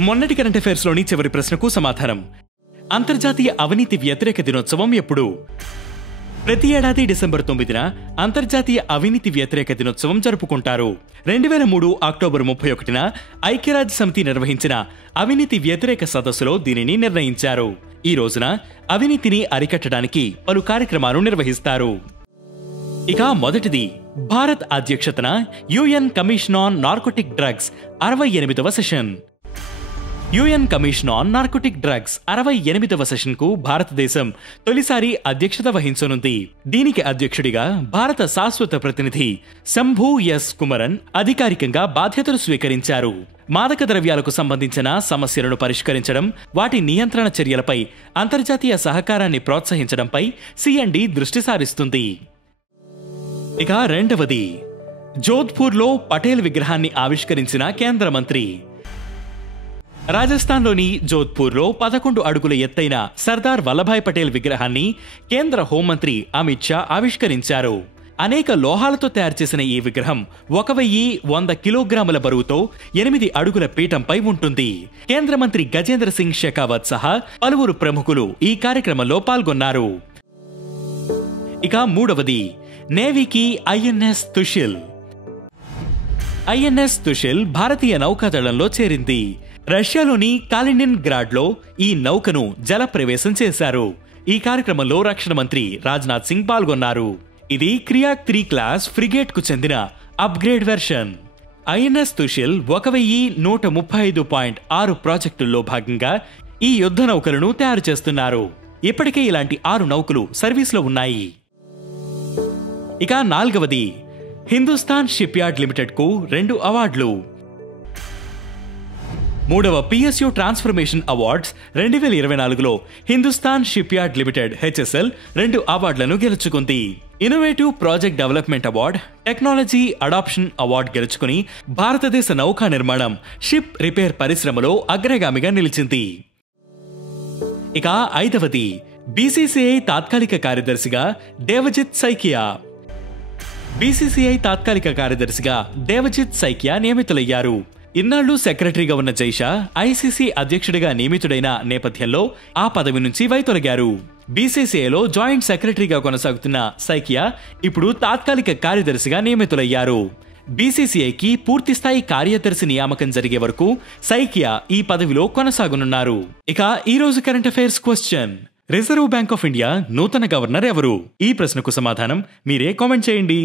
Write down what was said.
మొన్నటి current affairs లోని చివరి ప్రశ్నకు సమాధానం. అంతర్జాతీయ అవినీతి వ్యతిరేక దినోత్సవం ఎప్పుడు? ప్రతి ఏడాది డిసెంబర్ 9న అంతర్జాతీయ అవినీతి వ్యతిరేక దినోత్సవం జరుపుకుంటారు. 2003 అక్టోబర్ 31న ఐక్యరాజ్య సమితి నిర్వహించిన అవినీతి వ్యతిరేక సదస్సులో దీనిని నిర్ణయించారు. ఈ రోజున అవినీతిని అరికట్టడానికి పలు కార్యక్రమాలు నిర్వహిస్తారు. ఇక మొదటిది, భారత్ అధ్యక్షతన UN commission on narcotic drugs 68వ session. UN commission on narcotic drugs 68వ సెషన్ కు భారతదేశం తొలిసారి అధ్యక్షత వహించనుంది. దీనికి అధ్యక్షుడిగా భారత శాశ్వత ప్రతినిధి శంభూ ఎస్ కుమరన్ అధికారికంగా బాధ్యతలు స్వీకరించారు. మాదక ద్రవ్యాలకు సంబంధించిన సమస్యలను పరిష్కరించడం, వాటి నియంత్రణ చర్యలపై అంతర్జాతీయ సహకారాన్ని ప్రోత్సహించడంపై సిఎండి దృష్టి సారిస్తుంది. ఇక రెండవది, జోధ్పూర్లో పటేల్ విగ్రహాన్ని ఆవిష్కరించిన కేంద్ర మంత్రి. రాజస్థాన్లోని జోధ్పూర్లో 11 అడుగుల ఎత్తైన సర్దార్ వల్లభాయ్ పటేల్ విగ్రహాన్ని కేంద్ర హోంమంత్రి అమిత్ షా ఆవిష్కరించారు. అనేక లోహాలతో తయారు చేసిన ఈ విగ్రహం 1100 కిలోగ్రాముల బరువుతో 8 అడుగుల పీఠంపై ఉంటుంది. కేంద్ర మంత్రి గజేంద్ర సింగ్ షెకావత్ సహా పలువురు ప్రముఖులు ఈ కార్యక్రమంలో పాల్గొన్నారు. ఇక మూడవది, నేవీకి ఐఎన్ఎస్ తుషిల్. ఐఎన్ఎస్ తుషిల్ భారతీయ నౌకాదళంలో చేరింది. రష్యాలోని కాలినిన్ గ్రాడ్లో ఈ నౌకను జల ప్రవేశం చేశారు. ఈ కార్యక్రమంలో రక్షణ మంత్రి రాజ్నాథ్ సింగ్ పాల్గొన్నారు. ఇది క్రియాక్ 3 క్లాస్ ఫ్రిగేట్ కు చెందిన అప్గ్రేడ్ వెర్షన్. ఐఎన్ఎస్ తుషిల్ 1135.6 ప్రాజెక్టుల్లో భాగంగా ఈ యుద్ధ నౌకలను తయారు చేస్తున్నారు. ఇప్పటికే ఇలాంటి 6 నౌకలు సర్వీస్లో ఉన్నాయి. ఇక నాలుగవది, హిందుస్థాన్ షిప్ యార్డ్ లిమిటెడ్ కు 2 అవార్డులు. మూడవ పిఎస్యు ట్రాన్స్ఫర్మేషన్ అవార్డ్స్ 2024లో Hindustan shipyard limited HSL 2 అవార్డులను గెలుచుకుంది. Innovative project development award, technology adoption award గెలుచుకుని భారతదేశ నౌకా నిర్మాణం, షిప్ రిపేర్ పరిశ్రమలో అగ్రగామిగా నిలిచింది. ఇక ఐదవది, బీసీసీఐ తాత్కాలిక కార్యదర్శిగా దేవజిత్ సైకియా. బీసీసీఐ తాత్కాలిక కార్యదర్శిగా దేవజిత్ సైకియా నియమితులయ్యారు. ఇన్నాళ్లు సెక్రటరీగా ఉన్న జైషా ఐసీసీ అధ్యక్షుడిగా నియమితుడైన నేపథ్యంలో ఆ పదవి నుంచి వైతొలగారు. బీసీసీఐలో జాయింట్ సెక్రటరీగా కొనసాగుతున్న సైకియా ఇప్పుడు తాత్కాలిక కార్యదర్శిగా నియమితులయ్యారు. బీసీసీఐకి పూర్తిస్థాయి కార్యదర్శి నియామకం జరిగే వరకు సైకియా ఈ పదవిలో కొనసాగనున్నారు. ఇక ఈ రోజు current affairs question, reserve bank of India నూతన గవర్నర్ ఎవరు? ఈ ప్రశ్నకు సమాధానం మీరే కామెంట్ చేయండి.